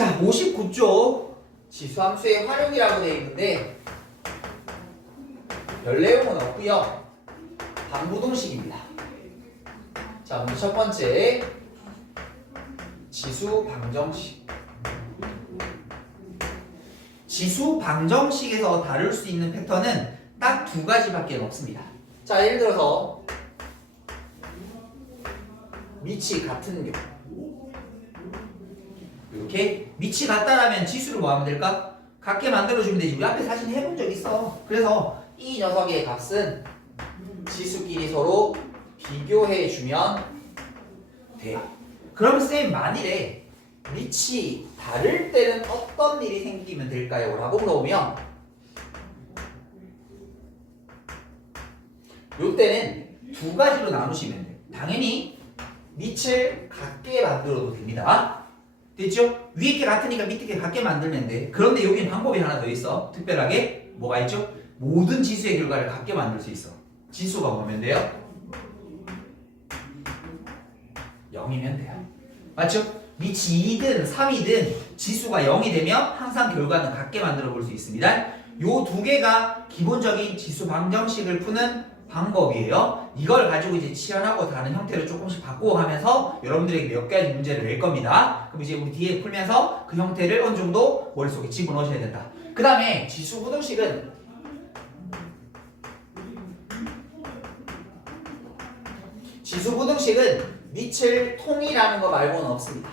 자, 59쪽 지수함수의 활용이라고 되어 있는데 별 내용은 없고요. 방부동식입니다. 자, 먼저 첫 번째 지수 방정식. 지수 방정식에서 다룰 수 있는 패턴은 딱 두 가지밖에 없습니다. 자, 예를 들어서 밑이 같은 경우, 이렇게 밑이 같다라면 지수를 뭐 하면 될까? 같게 만들어주면 되지. 우리 앞에 사진 해본 적 있어. 그래서 이 녀석의 값은 지수끼리 서로 비교해주면 돼요. 그러면 쌤, 만일에 밑이 다를 때는 어떤 일이 생기면 될까요? 라고 물어보면 요때는 두 가지로 나누시면 돼요. 당연히 밑을 같게 만들어도 됩니다. 됐죠? 위에 게 같으니까 밑에 게 같게 만들면 돼. 그런데 여기는 방법이 하나 더 있어. 특별하게 뭐가 있죠? 모든 지수의 결과를 같게 만들 수 있어. 지수가 뭐면 돼요? 0이면 돼요. 맞죠? 밑이 2든 3이든 지수가 0이 되면 항상 결과는 같게 만들어 볼 수 있습니다. 요 두 개가 기본적인 지수 방정식을 푸는 방법이에요. 이걸 가지고 이제 치환하고 다른 형태로 조금씩 바꾸어가면서 여러분들에게 몇 가지 문제를 낼 겁니다. 그럼 이제 우리 뒤에 풀면서 그 형태를 어느 정도 머릿속에 집어넣으셔야 된다. 그 다음에 지수 부등식은 밑을 통이라는 거 말고는 없습니다.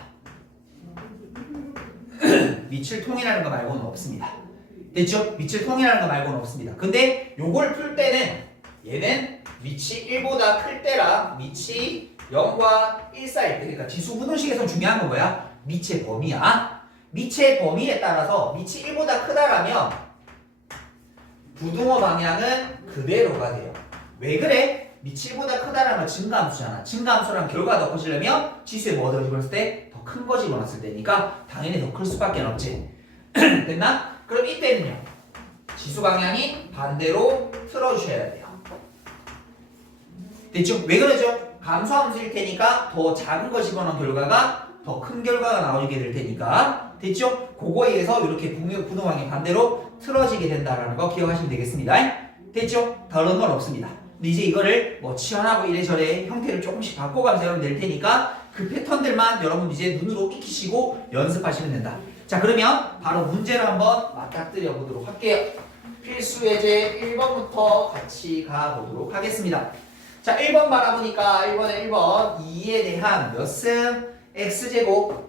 밑을 통이라는 거 말고는 없습니다. 됐죠? 밑을 통이라는 거 말고는 없습니다. 근데 요걸 풀 때는 얘는 밑이 1보다 클 때랑 밑이 0과 1 사이일 때, 그러니까 지수 부등식에서 중요한 건 뭐야? 밑의 범위야. 밑의 범위에 따라서 밑이 1보다 크다라면 부등호 방향은 그대로가 돼요. 왜 그래? 밑이 1보다 크다라면 증가함수잖아. 증가함수랑 결과가 더 커지려면 지수에 뭐 더 집어넣었을 때? 더 큰 거 집어넣었을 때니까 당연히 더 클 수밖에 없지. 됐나? 그럼 이때는요, 지수 방향이 반대로 틀어주셔야 돼요. 됐죠? 왜 그러죠? 감소함수일 테니까 더 작은 거 집어넣은 결과가 더 큰 결과가 나오게 될 테니까. 됐죠? 그거에 의해서 이렇게 부등호방이 반대로 틀어지게 된다는 거 기억하시면 되겠습니다. 됐죠? 다른 건 없습니다. 근데 이제 이거를 뭐 치환하고 이래저래 형태를 조금씩 바꿔가면서 여러분 낼 테니까 그 패턴들만 여러분 이제 눈으로 익히시고 연습하시면 된다. 자, 그러면 바로 문제를 한번 맞닥뜨려 보도록 할게요. 필수 예제 1번부터 같이 가보도록 하겠습니다. 자, 1번 바라보니까 1번에 1번 2에 대한 몇 승? x제곱.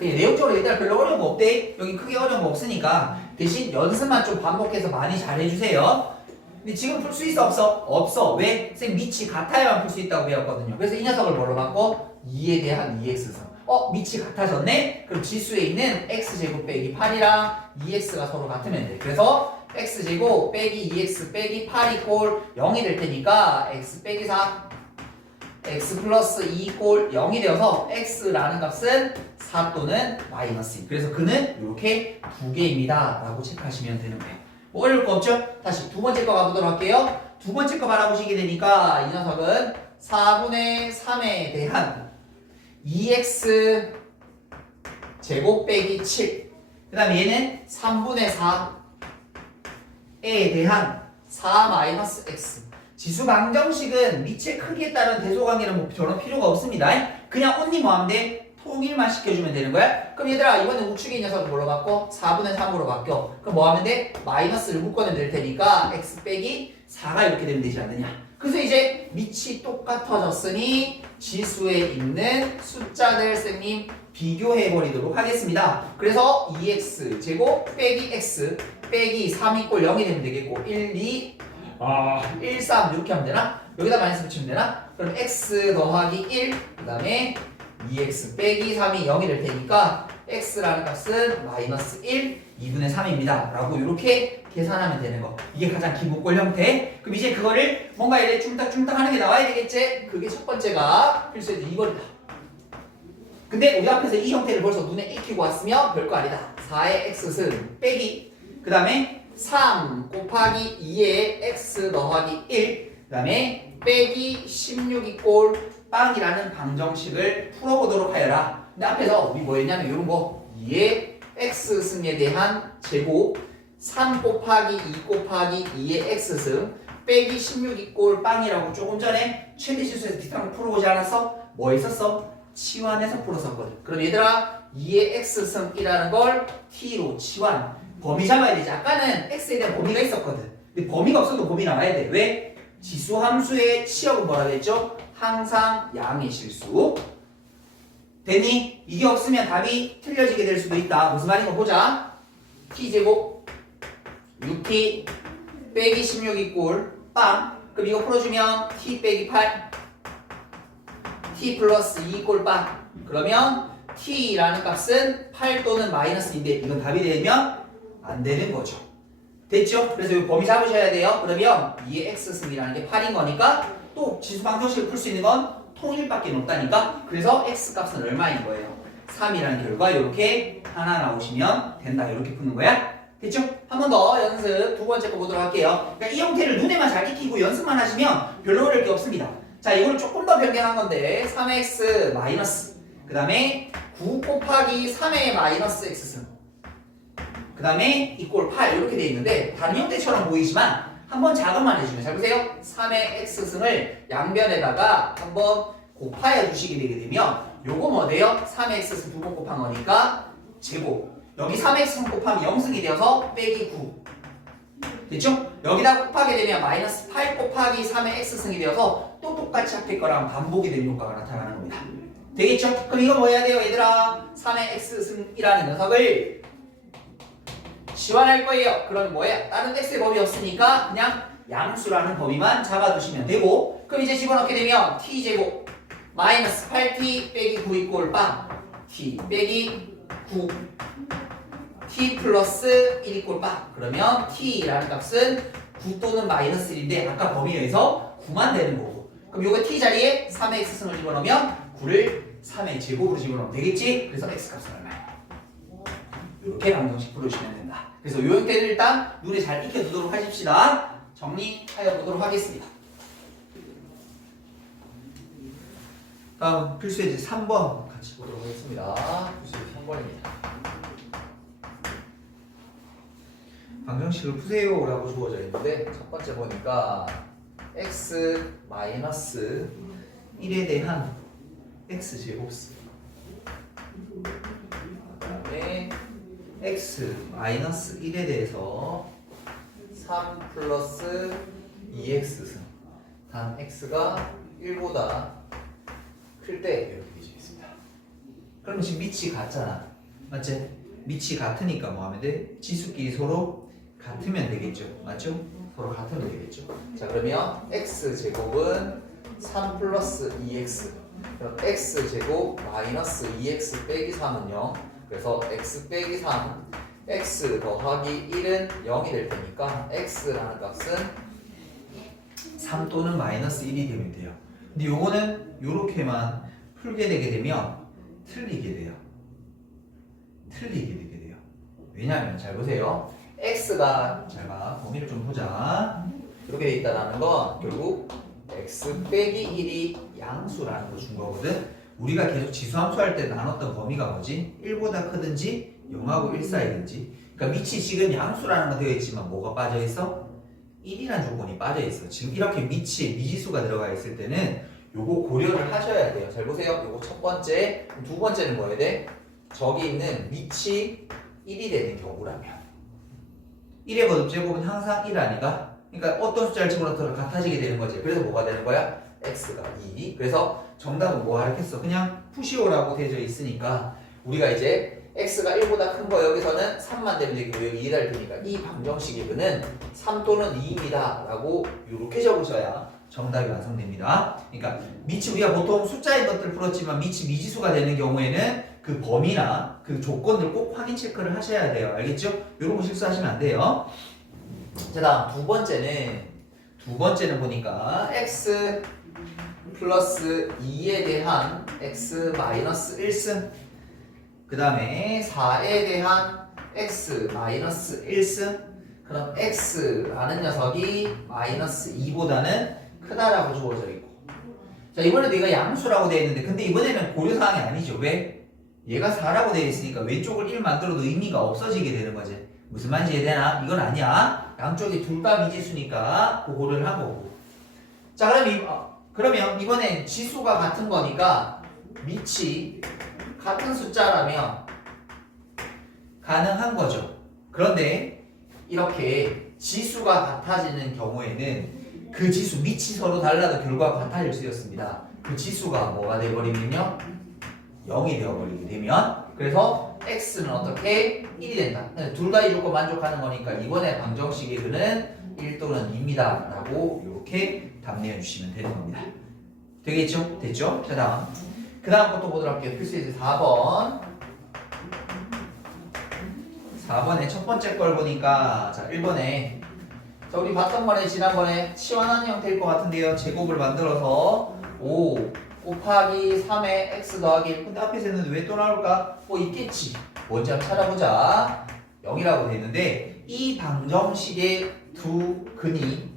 내용적으로 일단 별로 어려운 거 없대. 여기 크게 어려운 거 없으니까 대신 연습만 좀 반복해서 많이 잘 해주세요. 근데 지금 풀 수 있어 없어? 없어. 왜? 쌤 밑이 같아야만 풀 수 있다고 배웠거든요. 그래서 이 녀석을 뭐로 바꿔? 2에 대한 2x승. 밑이 같아졌네? 그럼 지수에 있는 x제곱 빼기 8이랑 2x가 서로 같으면 돼. 그래서 x제곱 빼기 2x 빼기 8 이꼴 0이 될 테니까 x 빼기 4 x 플러스 2 이꼴 0이 되어서 x라는 값은 4 또는 마이너스 2. 그래서 그는 이렇게 두 개입니다 라고 체크하시면 되는 거예요. 뭐 어려울 거 없죠? 다시 두 번째 거 가보도록 할게요. 두 번째 거 바라보시게 되니까 이 녀석은 4분의 3에 대한 2x 제곱 빼기 7. 그 다음에 얘는 3분의 4에 대한 4 마이너스 x. 지수 방정식은 밑의 크기에 따른 대소관계는 뭐 전혀 필요가 없습니다. 그냥 only 뭐 하면 돼? 통일만 시켜주면 되는 거야. 그럼 얘들아, 이번에 우측의 녀석을 뭘로 바꿔? 4분의 3으로 바뀌어. 그럼 뭐 하면 돼? 마이너스를 묶어내면 될 테니까 x 빼기 4가 이렇게 되면 되지 않느냐. 그래서 이제 밑이 똑같아졌으니 지수에 있는 숫자들 쌤님 비교해버리도록 하겠습니다. 그래서 2x 제곱 빼기 x 빼기 3 이꼴 0이 되면 되겠고 1, 2, 1, 3 이렇게 하면 되나? 여기다 마이너스 붙이면 되나? 그럼 x 더하기 1 그 다음에 2x 빼기 3이 0이 될 테니까 x라는 값은 마이너스 1, 2분의 3입니다 라고 이렇게 계산하면 되는 거. 이게 가장 기본꼴 형태. 그럼 이제 그거를 뭔가 이렇게 중딱중딱 하는 게 나와야 되겠지? 그게 첫 번째가 필수예제 2번이다. 근데 우리 앞에서 이 형태를 벌써 눈에 익히고 왔으면 별거 아니다. 4의 x승 빼기 그 다음에 3 곱하기 2의 x 더하기 1 그 다음에 빼기 16 이꼴 빵이라는 방정식을 풀어보도록 하여라 근데 앞에서 우리 뭐 했냐면 이런 거 2의 x승에 대한 제곱 3 곱하기 2 곱하기 2의 x승 빼기 16 이꼴 빵이라고 조금 전에 최대실수에서 비슷한 거 풀어보지 않았어? 뭐 있었어? 치환해서 풀었었거든. 그럼 얘들아 2의 x승이라는 걸 t로 치환 범위 잡아야 되지. 아까는 x에 대한 범위가 있었거든. 근데 범위가 없어도 범위 나와야 돼. 왜? 지수 함수의 치역은 뭐라 그랬죠? 항상 양의 실수. 됐니? 이게 없으면 답이 틀려지게 될 수도 있다. 무슨 말인가 보자. t제곱 6t 빼기 16 이꼴 빵. 그럼 이거 풀어주면 t 빼기 8 t 플러스 2 이꼴 빵. 그러면 t라는 값은 8 또는 마이너스인데 이건 답이 되면 안 되는 거죠. 됐죠? 그래서 이 범위 잡으셔야 돼요. 그러면 2의 x승이라는 게 8인 거니까 또 지수 방정식을 풀 수 있는 건 통일밖에 없다니까. 그래서 x 값은 얼마인 거예요? 3이라는 결과 이렇게 하나 나오시면 된다. 이렇게 푸는 거야. 됐죠? 한 번 더 연습 두 번째 거 보도록 할게요. 그러니까 이 형태를 눈에만 잘 익히고 연습만 하시면 별로 어려울 게 없습니다. 자, 이거를 조금 더 변경한 건데 3x 마이너스 그 다음에 9 곱하기 3의 마이너스 x승 그 다음에 이꼴 8 이렇게 되어 있는데 다른 형태처럼 보이지만 한번 작업만 해주면 잘 보세요. 3의 x승을 양변에다가 한번 곱하여 주시게 되게 되면 요거 뭐 돼요? 3의 x승 두 번 곱한 거니까 제곱 여기 3의 x승 곱하면 0승이 되어서 빼기 9 됐죠? 여기다 곱하게 되면 마이너스 8 곱하기 3의 x승이 되어서 또 똑같이 합할 거랑 반복이 되는 효과가 나타나는 겁니다. 되겠죠? 그럼 이거 뭐 해야 돼요 얘들아? 3의 x승이라는 녀석을 치환할 거예요. 그럼 뭐예요? 다른 x의 범위 없으니까 그냥 양수라는 범위만 잡아두시면 되고 그럼 이제 집어넣게 되면 t제곱 마이너스 8t 빼기 9 이꼴 빵 t 빼기 9 t 플러스 1 이꼴 빵 그러면 t라는 값은 9 또는 마이너스 1인데 아까 범위에서 9만 되는 거고 그럼 요거 t 자리에 3의 x승을 집어넣으면 9를 3의 제곱으로 집어넣으면 되겠지? 그래서 x값은 얼마야? 이렇게 방정식 풀어주시면 된다. 그래서 요 형태를 일단 눈에 잘 익혀두도록 하십시다. 정리하여 보도록 하겠습니다. 다음 필수예제 3번 같이 보도록 하겠습니다. 필수예제 3번입니다. 방정식을 푸세요 라고 주어져 있는데 첫 번째 보니까 x 마이너스 1에 대한 x제곱수 그 다음에 x 마이너스 1에 대해서 3 플러스 2x승 단 x가 1보다 클 때 이렇게 되어 있습니다. 그러면 지금 밑이 같잖아. 맞지? 밑이 같으니까 뭐 하면 돼? 지수끼리 서로 같으면 되겠죠. 맞죠? 서로 같으면 되겠죠. 자 그러면 x제곱은 3 플러스 2x 그럼 x제곱 마이너스 2x 빼기 3은 0 그래서 x 빼기 3 x 더하기 1은 0이 될 테니까 x라는 값은 3 또는 마이너스 1이 되면 돼요. 근데 요거는 요렇게만 풀게 되게 되면 틀리게 돼요. 왜냐하면 잘 보세요. x가 잘 봐. 범위를 좀 보자. 이렇게 돼 있다라는 건 결국 x 빼기 1이 양수라는 거 준 거거든. 우리가 계속 지수함수 할 때 나눴던 범위가 뭐지? 1보다 크든지 0하고 1 사이든지. 그러니까 밑이 지금 양수라는 거 되어 있지만 뭐가 빠져 있어? 1이라는 조건이 빠져 있어. 지금 이렇게 밑에 미지수가 들어가 있을 때는 요거 고려를 하셔야 돼요. 잘 보세요. 요거 첫 번째, 두 번째는 뭐 해야 돼? 저기 있는 밑이 1이 되는 경우라면 1의 거듭제곱은 항상 1 아니가? 그러니까 어떤 숫자를 집어넣더라도 같아지게 되는 거지. 그래서 뭐가 되는 거야? x가 2. 그래서 정답은 뭐 하겠어? 그냥 푸시오라고 되어 있으니까 우리가 이제 x가 1보다 큰 거 여기서는 3만 되면 되고 여기 2를 할 테니까 이 방정식에는 3 또는 2입니다 라고 이렇게 적으셔야 정답이 완성됩니다. 그러니까 밑이 우리가 보통 숫자인 것들 풀었지만 밑이 미지수가 되는 경우에는 그 범위나 그 조건들 꼭 확인 체크를 하셔야 돼요. 알겠죠? 이런 거 실수하시면 안 돼요. 자 다음 두 번째는 보니까 x 플러스 2에 대한 x 마이너스 1승 그 다음에 4에 대한 x 마이너스 1승 그럼 x라는 녀석이 마이너스 2보다는 크다라고 주어져 있고 자 이번에 내가 양수라고 되어 있는데 근데 이번에는 고려사항이 아니죠. 왜? 얘가 4라고 되어 있으니까 왼쪽을 1 만들어도 의미가 없어지게 되는 거지. 무슨 말인지 이해되나? 이건 아니야. 양쪽이 둘 다 미지수니까 그거를 하고. 자, 그러면 이번엔 지수가 같은 거니까 밑이 같은 숫자라면 가능한 거죠. 그런데 이렇게 지수가 같아지는 경우에는 그 지수 밑이 서로 달라도 결과가 같아질 수 있습니다. 그 지수가 뭐가 돼버리면요 0이 되어버리게 되면, 그래서 x는 어떻게 1이 된다. 둘 다 이루고 만족하는 거니까 이번에 방정식의 그는 1 또는 2입니다 라고 이렇게 답내해 주시면 되는 겁니다. 되겠죠? 됐죠? 자, 그 다음 것도 보도록 할게요. 필수예제 4번. 4번에 첫 번째 걸 보니까, 자, 1번에, 자, 우리 봤던 거네, 지난번에 치환하는 형태일 것 같은데요. 제곱을 만들어서 5 곱하기 3의 x 더하기 1. 근데 앞에서 했는데 왜 또 나올까? 있겠지. 뭔지 한번 찾아보자. 0이라고 돼 있는데, 이 방정식의 두 근이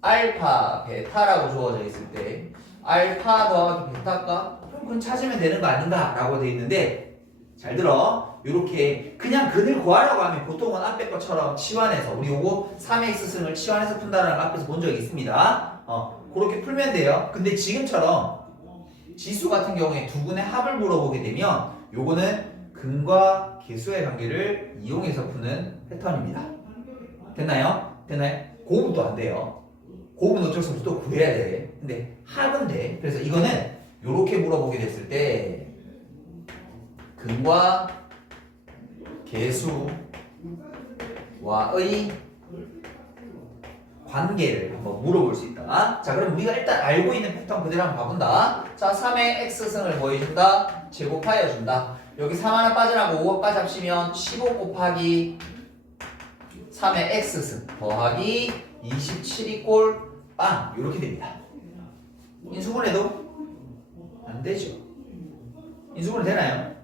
알파, 베타라고 주어져 있을 때, 알파 더하기 베타가? 그럼 그건 찾으면 되는 거 아닌가? 라고 돼 있는데, 잘 들어. 요렇게 그냥 근을 구하라고 하면 보통은 앞에 것처럼 치환해서, 우리 요거 3x 승을 치환해서 푼다는 걸 앞에서 본 적이 있습니다. 그렇게 풀면 돼요. 근데 지금처럼 지수 같은 경우에 두 근의 합을 물어보게 되면 요거는 근과 계수의 관계를 이용해서 푸는 패턴입니다. 됐나요? 곱은 안 돼요. 곱은 어쩔 수 없이 또 구해야 돼. 근데 합은 돼. 그래서 이거는 요렇게 물어보게 됐을 때 근과 계수와의 관계를 한번 물어볼 수 있다. 자, 그럼 우리가 일단 알고 있는 패턴 그대로 한번 봐본다. 자, 3의 x승을 뭐 해준다? 제곱하여 준다. 여기 3 하나 빠져나고 5까지 합치면 15 곱하기 3의 x승 더하기 27이 꼴 빵 이렇게 됩니다. 인수분해도 안 되죠. 인수분해 되나요?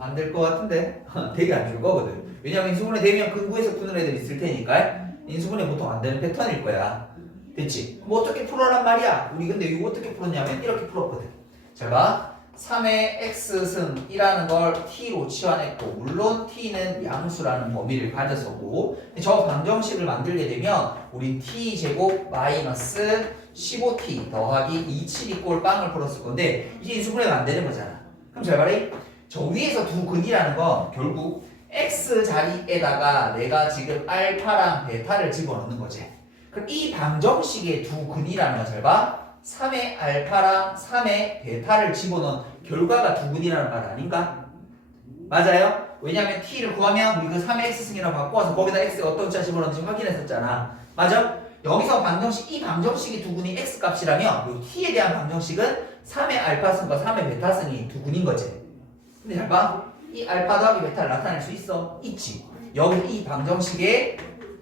안 될 것 같은데 되게 안 줄 거거든. 왜냐면 인수분해 되면 근구에서 푸는 애들 있을 테니까 인수분해 보통 안 되는 패턴일 거야. 됐지? 뭐 어떻게 풀어란 말이야? 우리 근데 이거 어떻게 풀었냐면 이렇게 풀었거든. 제가 3의 x승이라는 걸 t로 치환했고, 물론 t는 양수라는 범위를 가졌었고, 저 방정식을 만들게 되면 우리 t제곱 마이너스 15t 더하기 27이 꼴 빵을 풀었을 건데, 이게 인수분해가 안 되는 거잖아. 그럼 잘 말해. 저 위에서 두 근이라는 건 결국 x 자리에다가 내가 지금 알파랑 베타를 집어넣는 거지. 그럼 이 방정식의 두 근이라는 건 잘 봐. 3의 알파랑 3의 베타를 집어넣은 결과가 두 근이라는 말 아닌가? 맞아요? 왜냐면 t를 구하면 우리 그 3의 x승이라고 바꿔서 거기다 x가 어떤 숫자 집어넣는지 확인했었잖아. 맞아? 여기서 이 방정식이 두 근이 x 값이라면 이 t에 대한 방정식은 3의 알파승과 3의 베타승이 두 근인 거지. 근데 잘 봐. 이 알파 더하기 베타를 나타낼 수 있어? 있지. 여기 이 방정식에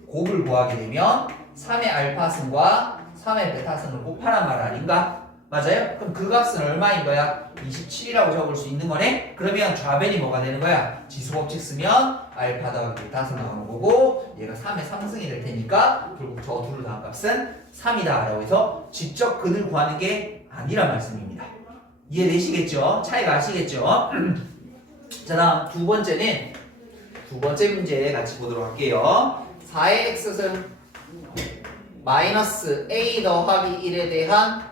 곱을 구하게 되면 3의 알파승과 3의 베타승을 곱하란 말 아닌가? 맞아요? 그럼 그 값은 얼마인 거야? 27이라고 적을 수 있는 거네? 그러면 좌변이 뭐가 되는 거야? 지수법칙 쓰면 알파 더하기 베타승 나오는 거고, 얘가 3의 상승이 될 테니까 결국 저 둘을 더한 값은 3이다 라고 해서 직접 근을 구하는 게 아니란 말씀입니다. 이해되시겠죠? 차이가 아시겠죠? 자, 다음 두 번째 문제 같이 보도록 할게요. 4의 x승 마이너스 a 더하기 1에 대한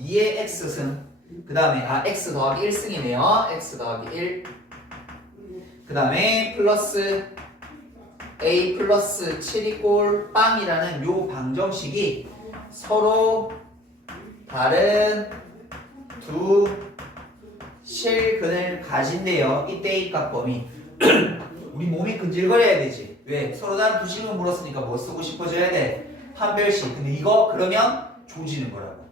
2의 x승, 그 다음에 x 더하기 1승이네요. x 더하기 1, 그 다음에 플러스 a 플러스 7이 꼴 빵이라는 요 방정식이 서로 다른 두 실근을 가진대요. 이때 이 값범위 우리 몸이 근질거려야 되지. 왜? 서로 다른 두 실근 물었으니까 뭐 쓰고 싶어져야 돼? 판별식. 근데 이거 그러면 조지는 거라고.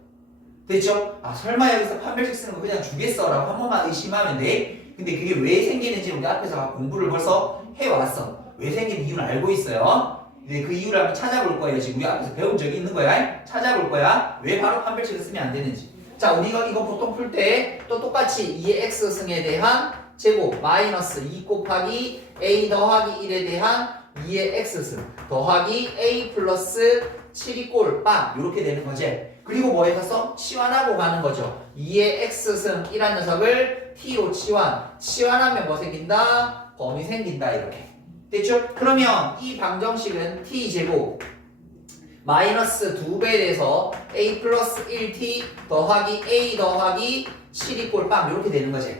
됐죠? 설마 여기서 판별식 쓰는 거 그냥 주겠어 라고 한 번만 의심하면 돼. 근데 그게 왜 생기는지 우리 앞에서 공부를 벌써 해왔어. 왜 생기는 이유는 알고 있어요. 근데 그 이유를 한번 찾아볼 거예요. 지금 우리 앞에서 배운 적이 있는 거야. 찾아볼 거야. 왜 바로 판별식을 쓰면 안 되는지. 자, 우리가 이거 보통 풀 때 또 똑같이 2의 x승에 대한 제곱 마이너스 2 곱하기 a 더하기 1에 대한 2의 x승 더하기 a 플러스 7이 꼴 빵 이렇게 되는 거지. 그리고 뭐에 가서 치환하고 가는 거죠. 2의 x승 이란 녀석을 t로 치환하면 뭐 생긴다? 범위 생긴다 이렇게 됐죠? 그러면 이 방정식은 t제곱 마이너스 2배 돼서 a 플러스 1t 더하기 a 더하기 7이 꼴빵 이렇게 되는 거지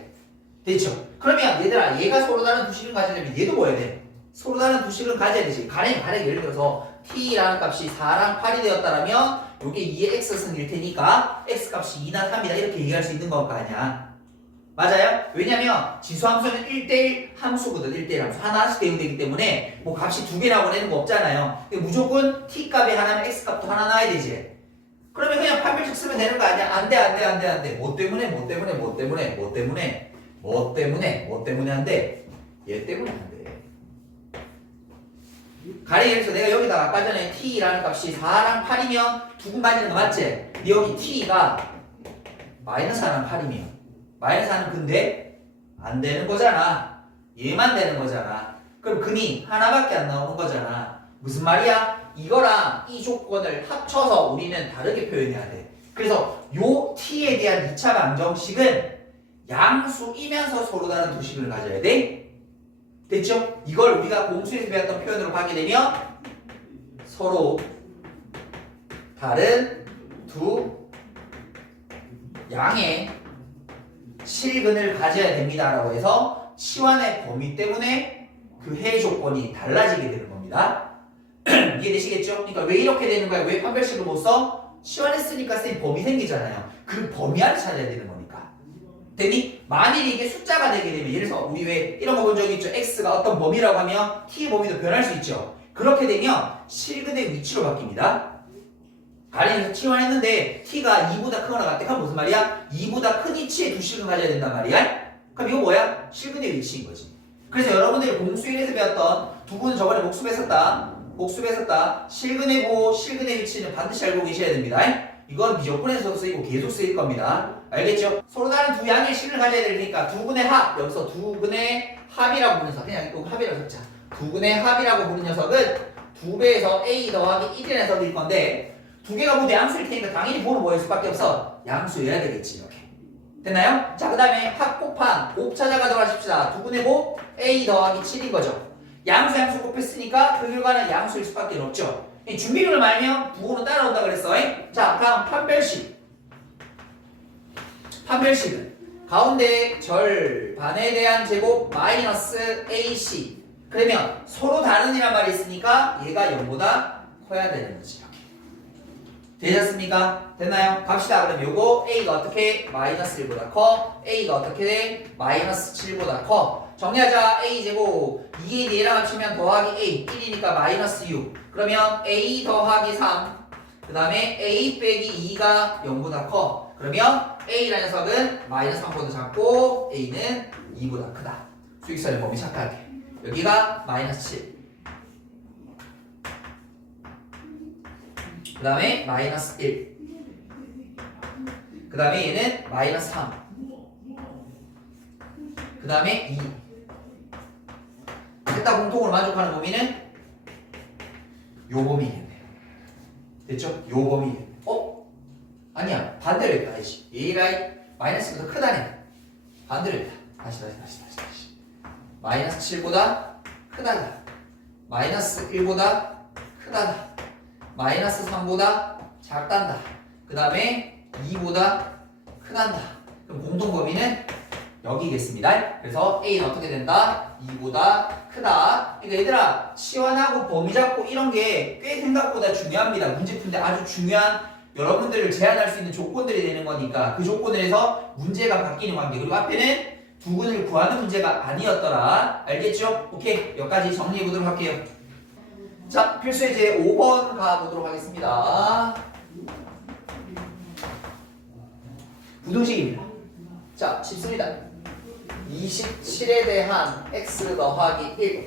됐죠? 그러면 얘들아 얘가 서로 다른 두 식을 가지려면 얘도 뭐야 돼? 서로 다른 두 식을 가져야 되지 가령 예를 들어서 t라는 값이 4랑 8이 되었다면 요게 2의 x승일 테니까 x 값이 2나 3이다 이렇게 얘기할 수 있는 거 아니야 맞아요? 왜냐면 지수함수는 1대1 함수거든 1대1 함수 하나씩 대응되기 때문에 뭐 값이 두 개 나오는 거 없잖아요 무조건 t값이 하나면 x값도 하나 나와야 되지 그러면 그냥 판별식 쓰면 되는 거 아니야? 안돼 뭐 때문에 안 돼? 얘 때문에 안 돼 가령 예를 들어서 내가 여기다가 아까 전에 t라는 값이 4랑 8이면 두 근 가지는 거 맞지? 근데 여기 t가 마이너스 4랑 8이면 마이너스 4는 근데 안 되는 거잖아 얘만 되는 거잖아 그럼 근이 하나밖에 안 나오는 거잖아 무슨 말이야? 이거랑 이 조건을 합쳐서 우리는 다르게 표현해야 돼 그래서 요 t에 대한 2차 방정식은 양수이면서 서로 다른 두 식을 가져야 돼 됐죠? 이걸 우리가 공수에서 배웠던 표현으로 가게 되면 서로 다른 두 양의 실근을 가져야 됩니다 라고 해서 치환의 범위 때문에 그 해의 조건이 달라지게 되는 겁니다 이해되시겠죠? 그러니까 왜 이렇게 되는 거야? 왜 판별식을 못 써? 치환했으니까 쌤 범위 생기잖아요 그 범위 안을 찾아야 되는 거니까 됐니? 만일 이게 숫자가 되게 되면 예를 들어서 우리 왜 이런 거 본 적 있죠? x가 어떤 범위라고 하면 t의 범위도 변할 수 있죠 그렇게 되면 실근의 위치로 바뀝니다 가령 치환했는데 t가 2보다 크거나 같대 그럼 무슨 말이야? 2보다 큰 위치에 두 실근 가져야 된단 말이야? 그럼 이거 뭐야? 실근의 위치인 거지 그래서 여러분들이 공수일에서 배웠던 두 분은 저번에 복습했었다 실근의 위치는 반드시 알고 계셔야 됩니다 이건 비조건에서도 쓰이고 계속 쓰일 겁니다 알겠죠? 서로 다른 두 양의 실을 가져야 되니까 두 근의 합 여기서 두 근의 합이라고 부르는 녀석 그냥 이거 합이라고 적자 두 근의 합이라고 부르는 녀석은 2배에서 a 더하기 1이라는 녀석일 건데 두 개가 모두 양수일 테니까 당연히 보는 뭐일 수밖에 없어 양수여야 되겠지 이렇게 됐나요? 자 그 다음에 합 곱한 곱 찾아가도록 하십시다 두 근의 곱 a 더하기 7인 거죠 양수 곱했으니까 그 결과는 양수일 수밖에 없죠 준비를 말면 부호는 따라온다 그랬어 자 다음 판별식은 가운데 절반에 대한 제곱 마이너스 ac 그러면 서로 다른 이란 말이 있으니까 얘가 0보다 커야 되는 거지 이렇게 되셨습니까? 됐나요? 갑시다 그럼 요거 a가 어떻게 마이너스 1보다 커 a가 어떻게 돼? 마이너스 7보다 커 정리하자 a제곱 2에 얘랑 합치면 더하기 a 1이니까 마이너스 6 그러면 a 더하기 3 그 다음에 a 빼기 2가 0보다 커 그러면 a라는 녀석은 마이너스 3보다 작고 a는 2보다 크다 수익선의 범위 착각해 여기가 마이너스 7 그 다음에 마이너스 1 그 다음에 얘는 마이너스 3 그 다음에 2 일단 공통으로 만족하는 범위는 요 범위겠네 됐죠? 요 범위겠네 아니야 반대로 했다 다시 a라이 마이너스보다 크다네 반대로 했다 다시 마이너스 7보다 크다다 마이너스 1보다 크다다 마이너스 3보다 작단다 그 다음에 2보다 크단다 그럼 공통범위는 여기겠습니다 그래서 a는 어떻게 된다? 2보다 크다 그러니까 얘들아 치환하고 범위 잡고 이런 게 꽤 생각보다 중요합니다 문제 푸는데 아주 중요한 여러분들을 제한할 수 있는 조건들이 되는 거니까 그 조건에서 문제가 바뀌는 관계 그리고 앞에는 두 근을 구하는 문제가 아니었더라 알겠죠? 오케이 여기까지 정리해 보도록 할게요 자 필수의 제 5번 가보도록 하겠습니다 부등식입니다 자 쉽습니다 27에 대한 x 더하기 1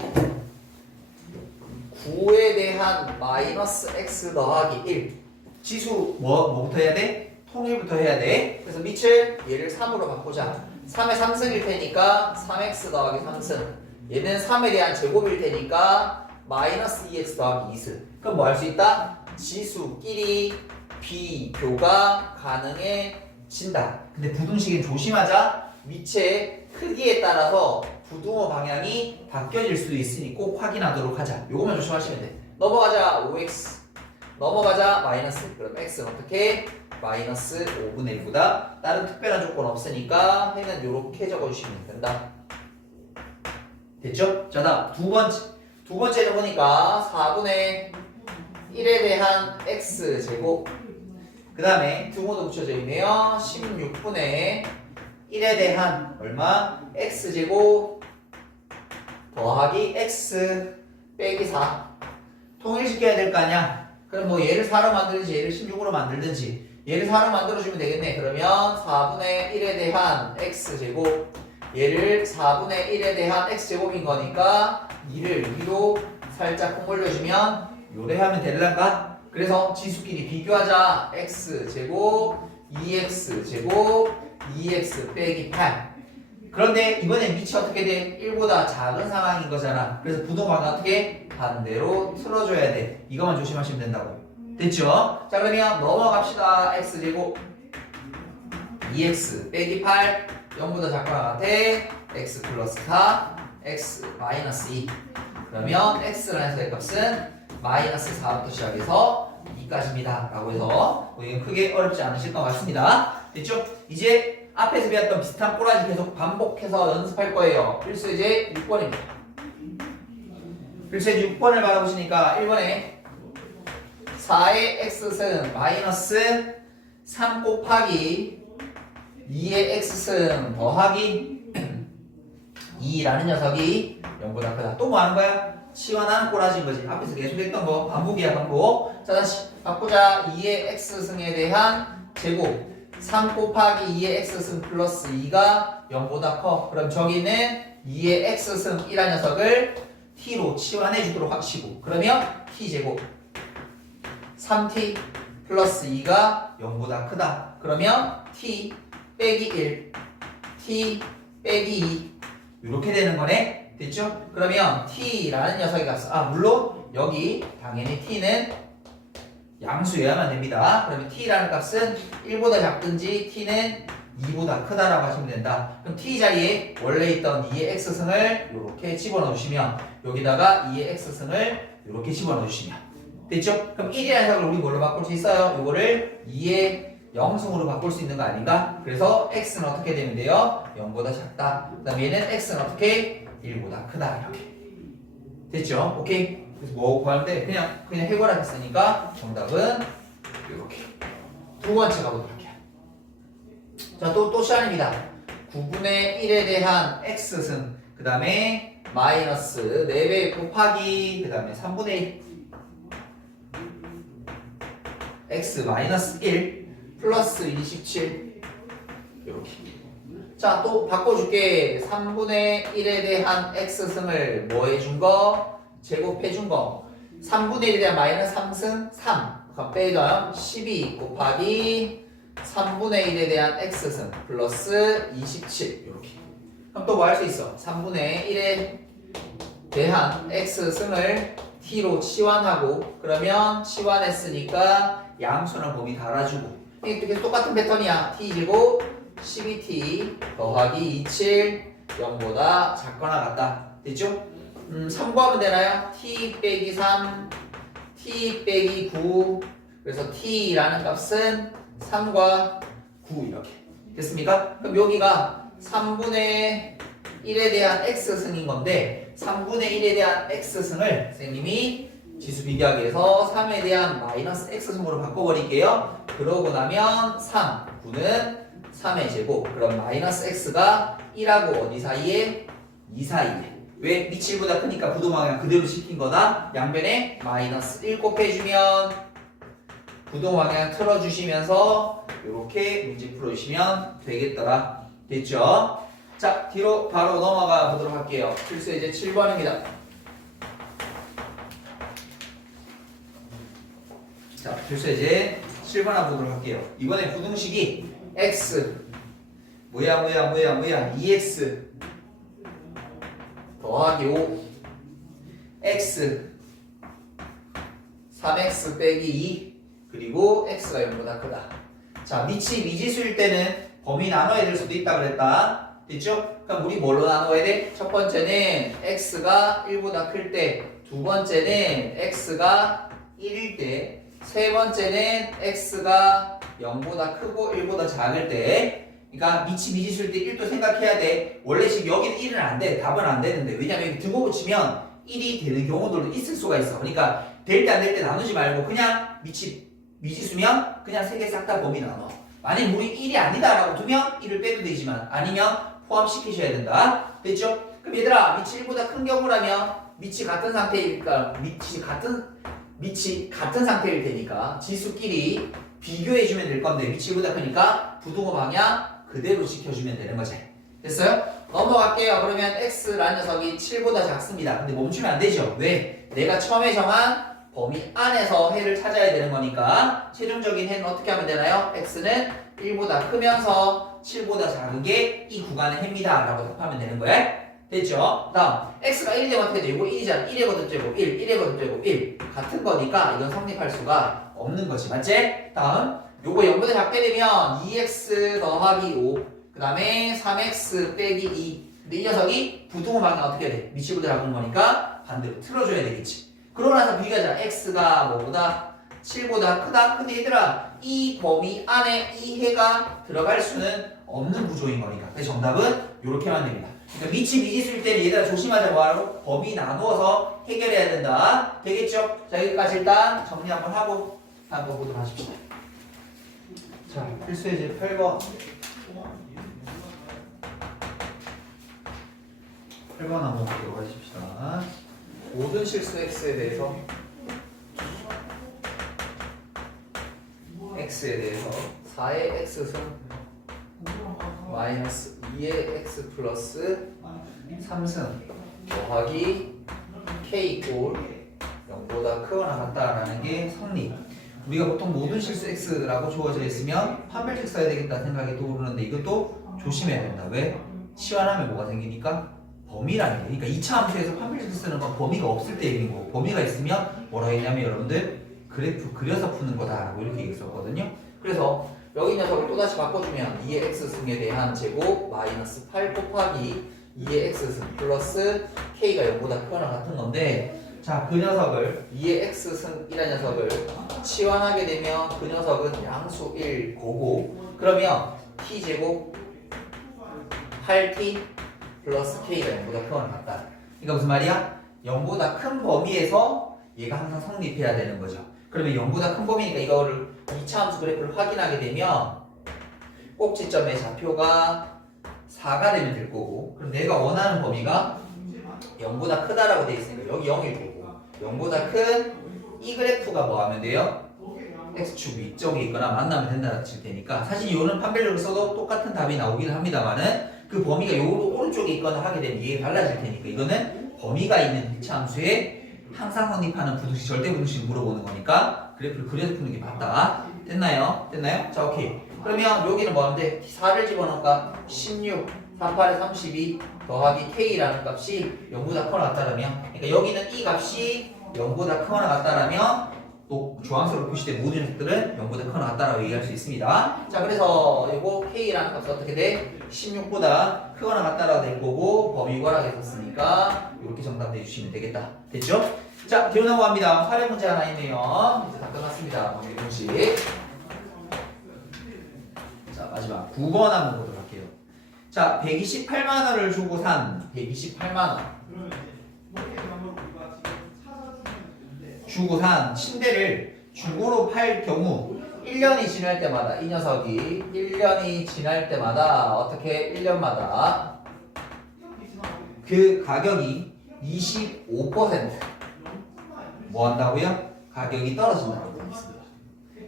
9에 대한 마이너스 x 더하기 1 지수 뭐부터 해야 돼? 통일부터 해야 돼 그래서 밑을 얘를 3으로 바꾸자 3의 3승일 테니까 3x 더하기 3승 얘는 3에 대한 제곱일 테니까 마이너스 2x 더하기 2승 그럼 뭐 할 수 있다? 지수끼리 비교가 가능해진다 근데 부등식은 조심하자 미체의 크기에 따라서 부등호 방향이 바뀌어질 수도 있으니 꼭 확인하도록 하자. 요것만 조심하시면 돼. 넘어가자 5x 넘어가자 마이너스. 그럼 x는 어떻게? 마이너스 5분의 1보다 다른 특별한 조건 없으니까 해는 요렇게 적어주시면 된다. 됐죠? 자 다음 두 번째를 보니까 4분의 1에 대한 x제곱 그 다음에 등호도 붙여져 있네요. 16분의 1에 대한 얼마? x제곱 더하기 x 빼기 4 통일시켜야 될 거 아니야? 그럼 뭐 얘를 4로 만들든지 얘를 16으로 만들든지 얘를 4로 만들어주면 되겠네. 그러면 4분의 1에 대한 x제곱 얘를 4분의 1에 대한 x제곱인 거니까 2를 위로 살짝 콩 올려주면 요래하면 될란가? 그래서 지수끼리 비교하자. x제곱 2x제곱 2x 빼기 8 그런데 이번엔 밑이 어떻게 돼? 1보다 작은 상황인 거잖아. 그래서 부동방은 어떻게? 반대로 틀어줘야 돼. 이것만 조심하시면 된다고. 됐죠? 자 그러면 넘어갑시다. x제곱 2x 빼기 8 0보다 작거나 같아. x 플러스 4 x 마이너스 2 그러면 x라는 해서의 값은 마이너스 4부터 시작해서 2까지입니다 라고 해서 이건 크게 어렵지 않으실 것 같습니다. 됐죠? 이제 앞에서 배웠던 비슷한 꼬라지 계속 반복해서 연습할 거예요. 필수예제 6번입니다. 필수예제 6번을 받아보시니까 1번에 4의 x승 마이너스 3 곱하기 2의 x승 더하기 2라는 녀석이 0보다 크다. 또 뭐 하는 거야? 치환하는 꼬라지인 거지. 앞에서 계속 했던 거 반복이야 반복. 자 다시 바꾸자. 2의 x승에 대한 제곱 3 곱하기 2의 x승 플러스 2가 0보다 커. 그럼 저기는 2의 x승 1한 녀석을 t로 치환해 주도록 하시고 그러면 t제곱 3t 플러스 2가 0보다 크다. 그러면 t 빼기 1 t 빼기 2 이렇게 되는 거네. 됐죠? 그러면 t라는 녀석이 갔어. 물론 여기 당연히 t는 양수여야만 됩니다. 그러면 t라는 값은 1보다 작든지 t는 2보다 크다라고 하시면 된다. 그럼 t 자리에 원래 있던 2의 x승을 이렇게 집어넣어 주시면 여기다가 2의 x승을 이렇게 집어넣어 주시면 됐죠? 그럼 1이라는 녀석을 우리 뭘로 바꿀 수 있어요? 이거를 2의 0승으로 바꿀 수 있는 거 아닌가? 그래서 x는 어떻게 되면 돼요? 0보다 작다. 그 다음에 얘는 x는 어떻게? 1보다 크다. 이렇게 됐죠? 오케이? 그래서 뭐 구하는데 그냥 해결하겠으니까 정답은 이렇게 두 번째 가보도록 할게요. 자, 또 시간입니다. 9분의 1에 대한 x승 그 다음에 마이너스 4배 곱하기 그 다음에 3분의 1 x 마이너스 1 플러스 27 이렇게. 자, 또 바꿔줄게. 3분의 1에 대한 x승을 뭐 해준 거? 제곱해준 거. 3분의 1에 대한 마이너스 3승 3 그럼 빼줘요. 12 곱하기 3분의 1에 대한 x승 플러스 27 이렇게. 그럼 또 뭐 할 수 있어? 3분의 1에 대한 x승을 t로 치환하고 그러면 치환했으니까 양수는 범위 달아주고 이게 계속 똑같은 패턴이야. t제곱 12t 더하기 27 0보다 작거나 같다. 됐죠? 3 구하면 되나요? t 빼기 3 t 빼기 9 그래서 t라는 값은 3과 9 이렇게 됐습니까? 그럼 여기가 3분의 1에 대한 x승인 건데 3분의 1에 대한 x승을 선생님이 지수 비교하기 위해서 3에 대한 마이너스 x승으로 바꿔버릴게요. 그러고 나면 3, 9는 3의 제곱 그럼 마이너스 x가 1하고 어디 사이에? 2 사이에. 왜? 밑이 1보다 크니까 부동방향 그대로 시킨 거다. 양변에 마이너스 1 곱해주면 부동방향 틀어주시면서 이렇게 문제 풀어주시면 되겠더라. 됐죠? 자, 뒤로 바로 넘어가 보도록 할게요. 필수예제 7번입니다. 자, 필수예제 7번 한번 보도록 할게요. 이번에 부등식이 x 뭐야 2x 더하기 5 x 3x 빼기 2 그리고 x가 0보다 크다. 자, 밑이 미지수일 때는 범위 나눠야 될 수도 있다 그랬다. 됐죠? 그럼 우리 뭘로 나눠야 돼? 첫 번째는 x가 1보다 클 때, 두 번째는 x가 1일 때, 세 번째는 x가 0보다 크고 1보다 작을 때. 그러니까 미지수일 때 1도 생각해야 돼. 원래 지금 여기는 1은 안 돼. 답은 안 되는데. 왜냐면 여기 등호 붙이면 1이 되는 경우들도 있을 수가 있어. 그러니까 될 때 안 될 때 나누지 말고 그냥 미지수면 그냥 세 개 싹 다 범위 나눠. 만약 우리 1이 아니다라고 두면 1을 빼도 되지만 아니면 포함시키셔야 된다. 됐죠? 그럼 얘들아 밑이 1보다 큰 경우라면 밑이 같은 상태이니까 밑이 같은 상태일 테니까 지수끼리 비교해주면 될 건데 밑이 1보다 크니까 부등호 방향 그대로 지켜주면 되는 거지. 됐어요? 넘어갈게요. 그러면 x라는 녀석이 7보다 작습니다. 근데 멈추면 안 되죠. 왜? 내가 처음에 정한 범위 안에서 해를 찾아야 되는 거니까 최종적인 해는 어떻게 하면 되나요? x는 1보다 크면서 7보다 작은 게 이 구간의 해입니다. 라고 답하면 되는 거예요. 됐죠? 다음 x가 1이 되면 어떻게 돼? 이거 1이잖아. 1의 거듭제곱 1, 1의 거듭제곱 1 같은 거니까 이건 성립할 수가 없는 거지. 맞지? 다음 요거 0보다 작게 되면 2x 더하기 5 그 다음에 3x 빼기 2 근데 이 녀석이 부등호 방향 어떻게 돼? 밑이보다 작은 거니까 반대로 틀어줘야 되겠지. 그러고 나서 비교하자. x가 뭐보다 7보다 크다. 근데 얘들아 이 범위 안에 이 해가 들어갈 수는 없는 구조인 거니까. 그래서 정답은 이렇게만 됩니다. 그러니까 밑이 미지수일 때는 얘들아 조심하자. 뭐하라고? 범위 나누어서 해결해야 된다. 되겠죠? 자 여기까지 일단 정리 한번 하고 한번 보도록 하십시다. 자 필수예제 8번 8번 한번 보도록 하십시다. 모든 실수 x에 대해서 x에 대해서 4의 x승 마이너스 2의 x 플러스 3승 더하기 k 꼴 0보다 크거나 같다라는 게 성립. 우리가 보통 모든 실수 x라고 주어져 있으면 판별식 써야 되겠다 생각이 떠오르는데 이것도 조심해야 된다. 왜? 치환하면 뭐가 생기니까? 범위라는 게. 그러니까 2차 함수에서 판별식 쓰는 건 범위가 없을 때 얘기인 거고 범위가 있으면 뭐라고 했냐면 여러분들 그래프 그려서 푸는 거다라고 이렇게 얘기했었거든요. 그래서 여기 녀석을 또다시 바꿔주면 2의 x승에 대한 제곱 마이너스 8 곱하기 2의 x승 플러스 k가 0보다 크거나 같은 건데 자, 그 녀석을 2의 x승이라는 녀석을 치환하게 되면 그 녀석은 양수 1 고고 그러면 t제곱 8t 플러스 k가 0보다 크거나 같다. 그러니까 무슨 말이야? 0보다 큰 범위에서 얘가 항상 성립해야 되는 거죠. 그러면 0보다 큰 범위니까 이거를 2차 함수 그래프를 확인하게 되면 꼭지점의 좌표가 4가 되면 될 거고 그럼 내가 원하는 범위가 0보다 크다라고 돼 있으니까 여기 0일 거고 0보다 큰 이 그래프가 뭐 하면 돼요? x축 위쪽에 있거나 만나면 된다고 칠 테니까 사실 이거는 판별적으로 써도 똑같은 답이 나오긴 합니다만은 그 범위가 요로 오른쪽에 있거나 하게 되면 이게 달라질 테니까 이거는 범위가 있는 2차 함수에 항상 성립하는 부등식 절대 부등식 물어보는 거니까 그래프를 그려서 푸는 게 맞다. 됐나요? 됐나요? 자 오케이. 그러면 여기는 뭐 하면 돼? 4를 집어넣을까? 16 38에 32 더하기 k라는 값이 0보다 크거나 같다라면 그러니까 여기는 이 값이 0보다 크거나 같다라면 또 주황색으로 표시된 모든 녀석들은 0보다 크거나 같다라고 얘기할 수 있습니다. 자 그래서 이거 k라는 값이 어떻게 돼? 16보다 크거나 같다라고 될 거고 범위 괄하게 썼으니까 이렇게 정답 내주시면 되겠다. 됐죠? 자 뒤로 넘어갑니다. 사례 문제 하나 있네요. 이제 다 끝났습니다. 범위 공식. 자 마지막 9번 한번 보도록 할게요. 자 128만 원을 주고 산 128만 원 주고 산 침대를 중고로 팔 경우 1년이 지날 때마다 이 녀석이 1년이 지날 때마다 어떻게 1년마다 그 가격이 25% 뭐 한다고요? 가격이 떨어진다고 되어 있습니다.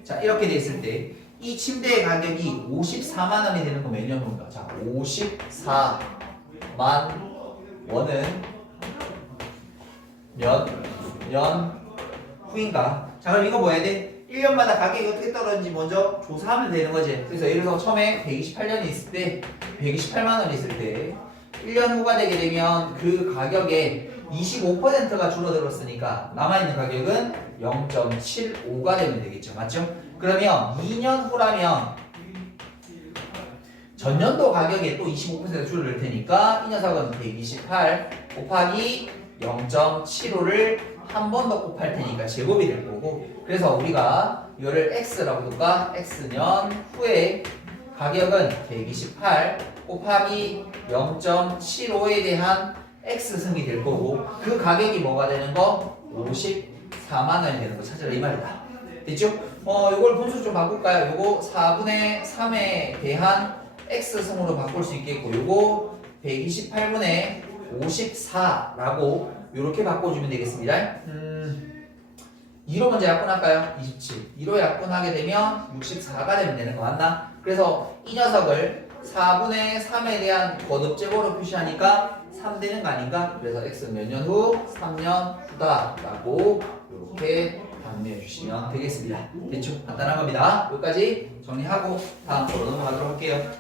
자 이렇게 됐을 때 이 침대의 가격이 54만 원이 되는 건 몇 년 후인가? 자 54만 원은 몇 년 후인가? 자 그럼 이거 뭐 해야 돼? 1년마다 가격이 어떻게 떨어지는지 먼저 조사하면 되는 거지. 그래서 예를 들어서 처음에 128년이 있을 때 128만 원이 있을 때 1년 후가 되게 되면 그 가격의 25%가 줄어들었으니까 남아있는 가격은 0.75가 되면 되겠죠. 맞죠? 그러면 2년 후라면 전년도 가격에 또 25% 줄을 넣을 테니까 이 녀석은 128 곱하기 0.75를 한 번 더 곱할 테니까 제곱이 될 거고 그래서 우리가 이거를 x라고 둘까? x년 후에 가격은 128 곱하기 0.75에 대한 x승이 될 거고 그 가격이 뭐가 되는 거? 54만 원이 되는 거 찾으라 이 말이다. 됐죠? 이걸 분수 좀 바꿀까요? 요거 4분의 3에 대한 x승으로 바꿀 수 있겠고 요거 128분의 54라고 요렇게 바꿔주면 되겠습니다. 2로 먼저 약분할까요? 27. 2로 약분하게 되면 64가 되면 되는 거 맞나? 그래서 이 녀석을 4분의 3에 대한 거듭제곱으로 표시하니까 3 되는 거 아닌가? 그래서 x 몇 년 후? 3년 후다 라고 이렇게 정리해 주시면 되겠습니다. 대충 간단한 겁니다. 여기까지 정리하고 다음 거로 넘어가도록 할게요.